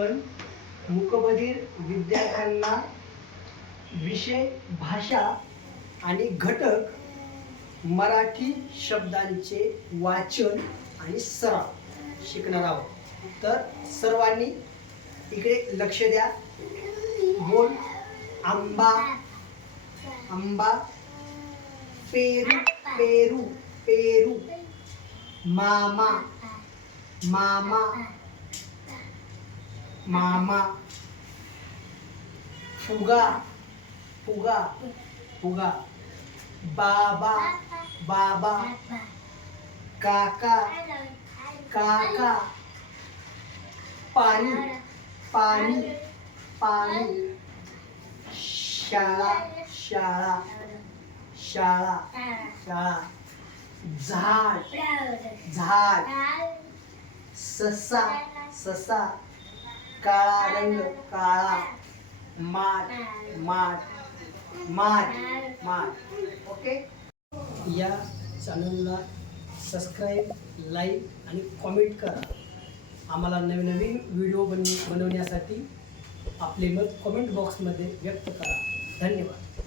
आपण मूकबधिर विद्यार्थ्यांना विषय भाषा आणि घटक मराठी शब्दांचे वाचन आणि सराव शिकणार आहोत। तर सर्वांनी इकडे लक्ष द्या। बोल आंबा आंबा, पेरू पेरू पेरू, मामा मामा मामा, फुगा फुगा फुगा, बाबा बाबा, काका काका, पाणी पाणी पाणी, शाळा शाळा शाळा शाळा, झाड झाड, ससा ससा, काळा रंग काळा, माठ माठ माठ माठ। ओके, या चॅनलला सबस्क्राईब, लाईक आणि कमेंट करा। आम्हाला नवीन नवीन व्हिडिओ बनवण्यासाठी आपले मत कमेंट बॉक्समध्ये व्यक्त करा। धन्यवाद।